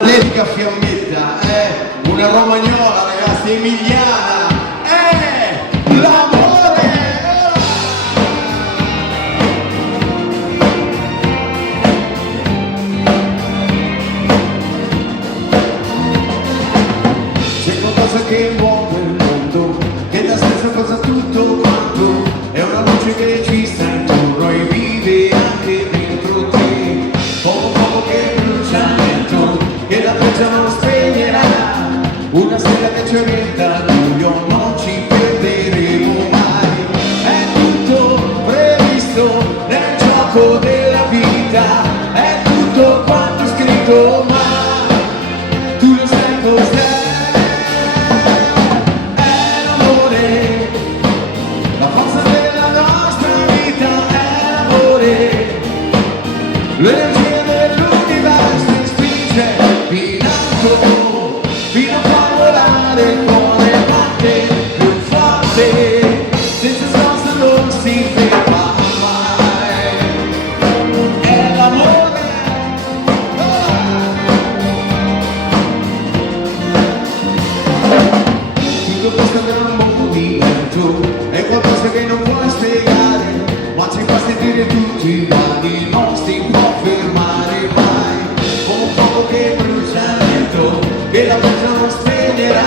L'etica fiammetta è una romagnola, ragazzi, emiliana, è l'amore! C'è qualcosa che muove il mondo, che dà senso cosa tutto quanto, è una luce che ci sta intorno e vive anche dentro te, poco che brucia dentro, che la freccia non spegnerà, una stella che ci orienta, buio non ci perderemo mai, è tutto previsto nel gioco della vita, è tutto quanto scritto, ma tu lo sai cos'è? È l'amore, la forza della nostra vita, è l'amore, l'energia dell'universo che spinge fino a far volare con le batte più forte, senza sosta non si ferma mai, è l'amore. Tutto questo gran movimento è qualcosa che non puoi spiegare, ma ci fa sentire tutti uguali, non si può fermare mai, come un fuoco che brucia dentro, che la freccia non spegnerà,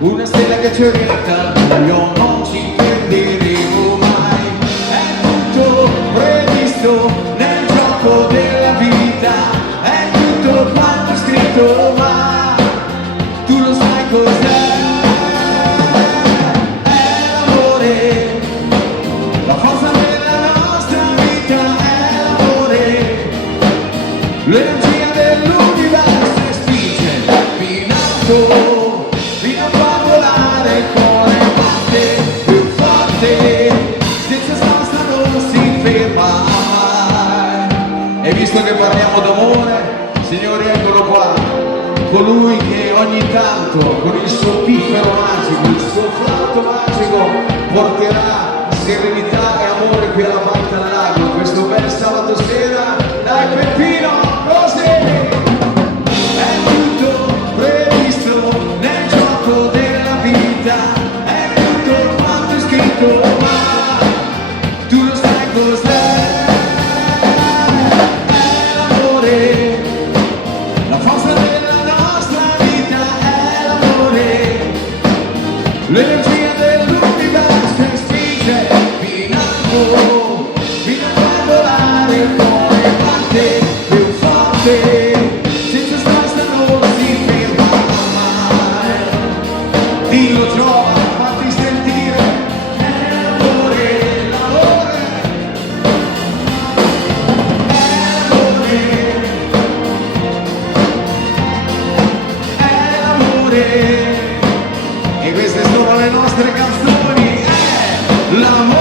una stella che ci orienta, buio non ci perderemo mai, è tutto previsto nel gioco della vita, è tutto quanto scritto, ma tu lo sai cos'è? È l'amore, la forza della nostra vita, è l'amore, l'energia dell'universo che spinge fino a far volare con le batte più forte, senza sosta non si ferma mai. E visto che parliamo d'amore, signori, eccolo qua, colui che ogni tanto con il suo piffero magico, il suo flauto magico porterà serenità e amore qui alla Valle al Lago questo bel sabato sera. Dai Peppino, così! È tutto previsto nel gioco della vita, è tutto quanto è scritto, ma tu lo sai cos'è? È l'amore, la forza della nostra vita, è l'amore, l'energia dell'universo che spinge fino a far volare con le batte più forte, senza sosta non si ferma mai. Dillo giovane, fatti sentire, è l'amore, l'amore, è l'amore, e queste sono le nostre canzoni, è l'amore.